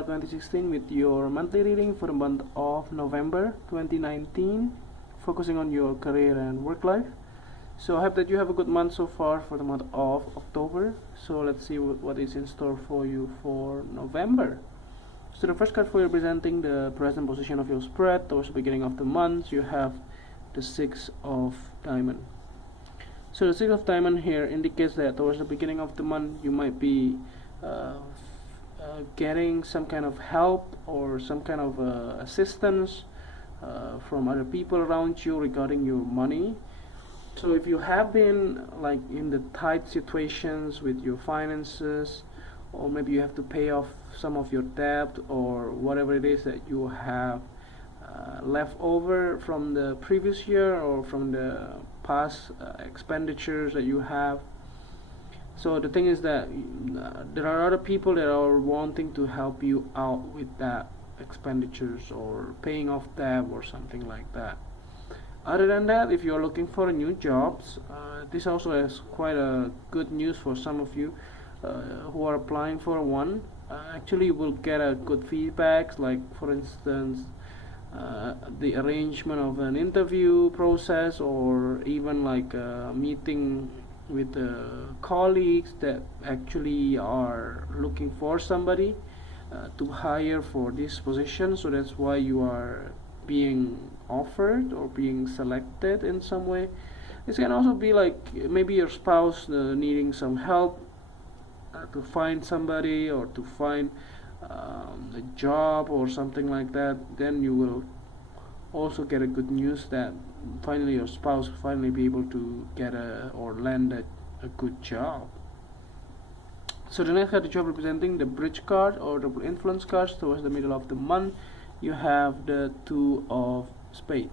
July 2016 with your monthly reading for the month of November 2019, focusing on your career and work life. So I hope that you have a good month so far for the month of October. So let's see what is in store for you for November. So the first card for you representing the present position of your spread towards the beginning of the month, you have the Six of Diamond. So the Six of Diamond here indicates that towards the beginning of the month you might be getting some kind of help or some kind of assistance from other people around you regarding your money. So if you have been like in the tight situations with your finances, or maybe you have to pay off some of your debt or whatever it is that you have left over from the previous year or from the past expenditures that you have. So the thing is that there are other people that are wanting to help you out with that expenditures or paying off debt or something like that. Other than that, if you're looking for new jobs, this also has quite a good news for some of you who are applying for one. Actually, you will get a good feedback, like for instance the arrangement of an interview process, or even like a meeting with colleagues that actually are looking for somebody to hire for this position. So that's why you are being offered or being selected in some way. This can also be like maybe your spouse needing some help to find somebody or to find a job or something like that. Then you will also get a good news that finally your spouse will finally be able to get or land a good job. So the next card that you have representing the bridge card or the influence cards towards the middle of the month, you have the Two of Spades.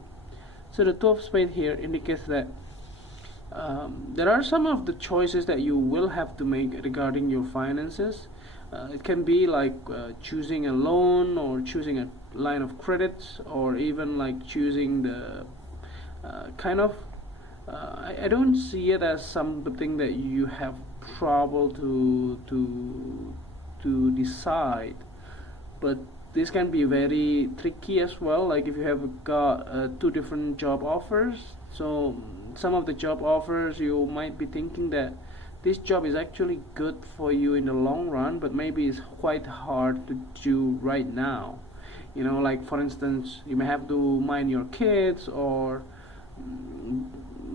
So the Two of Spades here indicates that there are some of the choices that you will have to make regarding your finances. It can be like choosing a loan or choosing a line of credits, or even like choosing the kind of I don't see it as something that you have trouble to decide, but this can be very tricky as well. Like if you have got two different job offers, so some of the job offers you might be thinking that this job is actually good for you in the long run, but maybe it's quite hard to do right now. You know, like for instance, you may have to mind your kids, or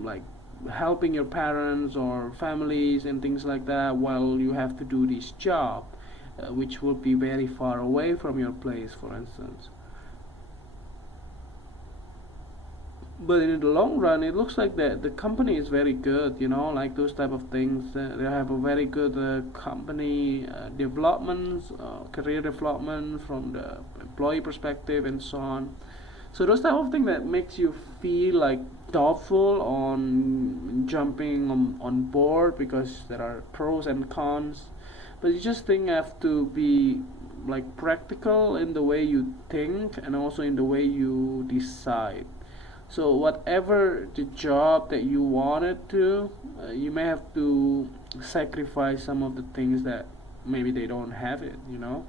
like helping your parents or families and things like that, while you have to do this job, which will be very far away from your place, for instance. But in the long run, it looks like the company is very good, you know, like those type of things. They have a very good company development, career development from the employee perspective and so on. So those type of things that makes you feel like doubtful on jumping on board, because there are pros and cons. But you just think you have to be like practical in the way you think and also in the way you decide. So whatever the job that you wanted to, you may have to sacrifice some of the things that maybe they don't have it, you know.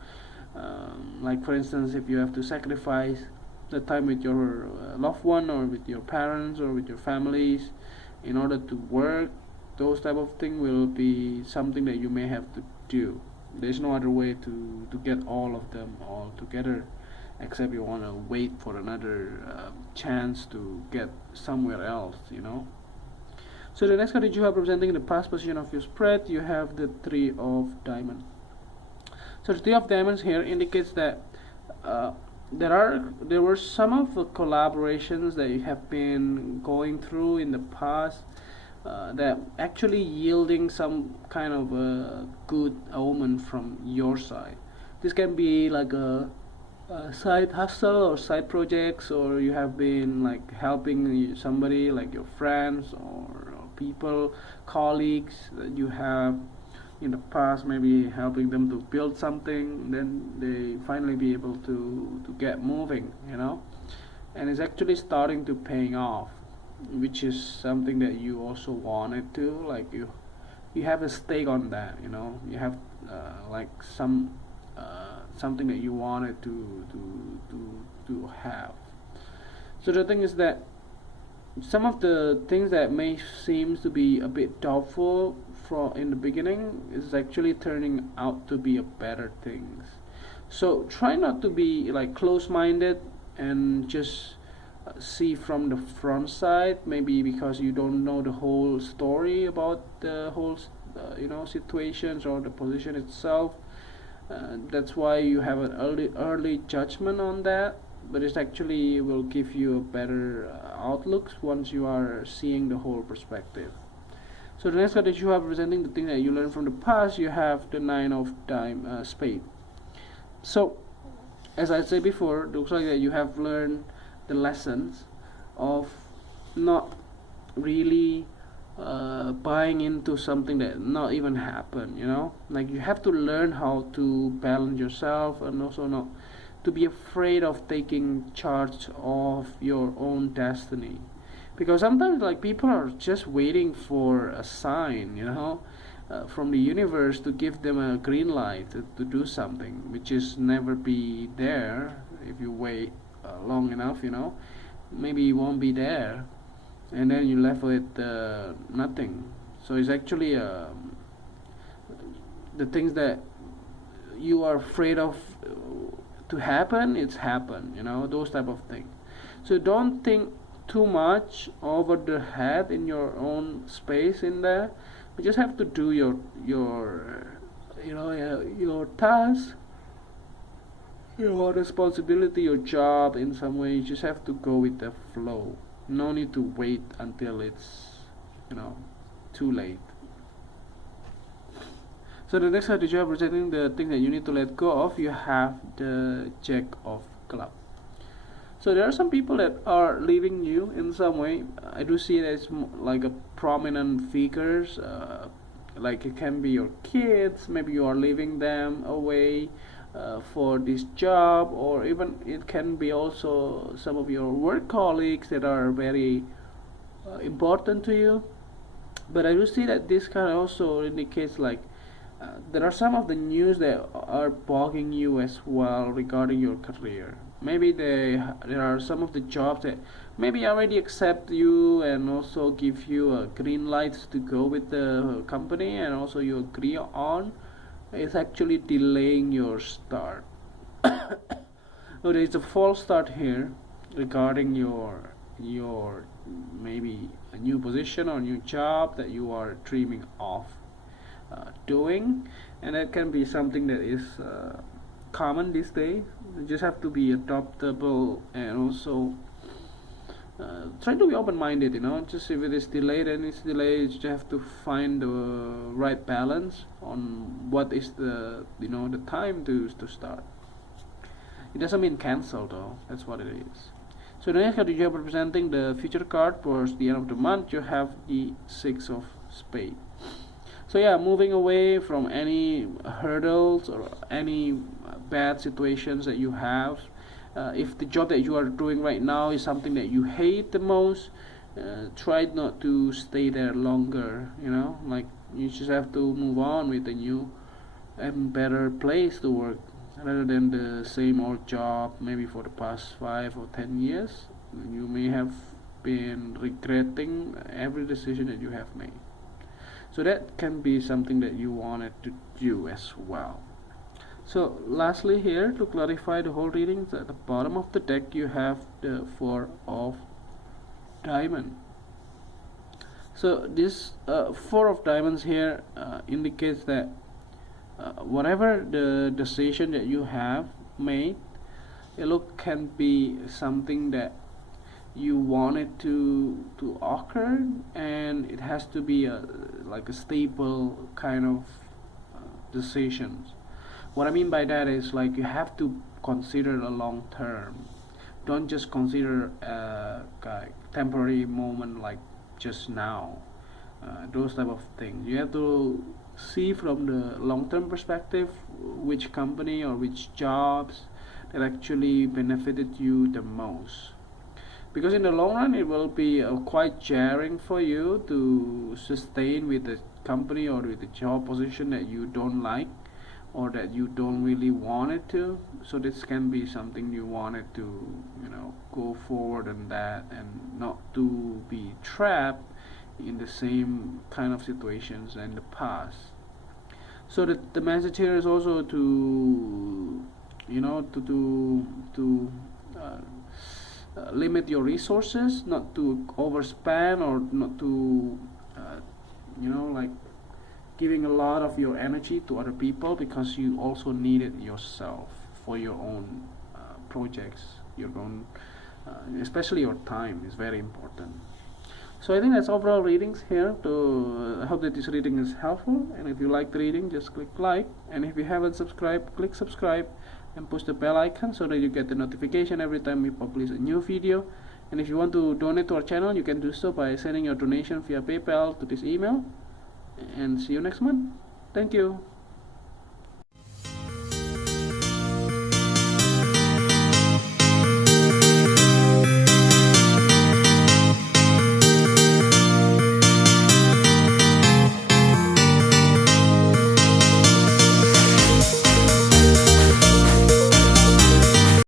Like for instance, if you have to sacrifice the time with your loved one, or with your parents, or with your families in order to work, those type of thing will be something that you may have to do. There's no other way to get all of them all together, except you want to wait for another chance to get somewhere else, you know. So the next card that you have representing the past position of your spread, you have the Three of Diamonds. So the Three of Diamonds here indicates that there were some of the collaborations that you have been going through in the past that actually yielding some kind of a good omen from your side. This can be like a side hustle or side projects, or you have been like helping somebody like your friends or people, colleagues that you have in the past, maybe helping them to build something, then they finally be able to get moving, you know. And it's actually starting to paying off, which is something that you also wanted to, like you have a stake on that, you know. You have like some something that you wanted to have. So the thing is that some of the things that may seem to be a bit doubtful from in the beginning is actually turning out to be a better things. So try not to be like close-minded and just see from the front side, maybe because you don't know the whole story about the whole situations or the position itself. That's why you have an early judgment on that, but it actually will give you a better outlook once you are seeing the whole perspective. So the next card that you have representing the thing that you learned from the past, you have the Nine of Spade. So as I said before, it looks like that you have learned the lessons of not really buying into something that not even happened. Like you have to learn how to balance yourself, and also not to be afraid of taking charge of your own destiny, because sometimes like people are just waiting for a sign, from the universe to give them a green light to do something, which is never be there. If you wait long enough, maybe it won't be there, and then you're left with nothing. So it's actually the things that you are afraid of to happen, it's happened, those type of things. So don't think too much over the head in your own space in there. You just have to do your task, your responsibility, your job in some way. You just have to go with the flow. No need to wait until it's too late. So the next card that you have representing the thing that you need to let go of, you have the Jack of Clubs. So there are some people that are leaving you in some way. I do see it as like a prominent figures, like it can be your kids, maybe you are leaving them away for this job, or even it can be also some of your work colleagues that are very important to you. But I do see that this card also indicates like there are some of the news that are bugging you as well regarding your career. Maybe there are some of the jobs that maybe already accept you and also give you a green light to go with the company, and also you agree on. It's actually delaying your start. So there is a false start here regarding your maybe a new position or new job that you are dreaming of doing, and that can be something that is common these days. You just have to be adaptable, and also try to be open-minded. Just if it is delayed, then it's delayed. You just have to find the right balance on what is the the time to start. It doesn't mean cancel though. That's what it is. So the next card you have representing the future card towards the end of the month, you have the Six of Spades. So yeah, moving away from any hurdles or any bad situations that you have. If the job that you are doing right now is something that you hate the most, try not to stay there longer. Like you just have to move on with a new and better place to work, rather than the same old job maybe for the past 5 or 10 years. You may have been regretting every decision that you have made. So that can be something that you wanted to do as well. So lastly here, to clarify the whole readings, at the bottom of the deck you have the Four of Diamonds. So this Four of Diamonds here indicates that whatever the decision that you have made, it can be something that you want it to occur, and it has to be like a stable kind of decisions. What I mean by that is like you have to consider a long term. Don't just consider a temporary moment like just now. Those type of things. You have to see from the long-term perspective which company or which jobs that actually benefited you the most. Because in the long run it will be quite jarring for you to sustain with the company or with the job position that you don't like or that you don't really want it to. So this can be something you wanted to, you know, go forward on that and not to be trapped in the same kind of situations in the past. So the message here is also to, you know, to limit your resources, not to overspend, or not to you know, like giving a lot of your energy to other people, because you also need it yourself for your own projects, your own especially your time is very important. So I think that's overall readings here. I hope that this reading is helpful, and if you like the reading, just click like, and if you haven't subscribed, click subscribe and push the bell icon so that you get the notification every time we publish a new video. And if you want to donate to our channel, you can do so by sending your donation via PayPal to this email. And see you next month. Thank you.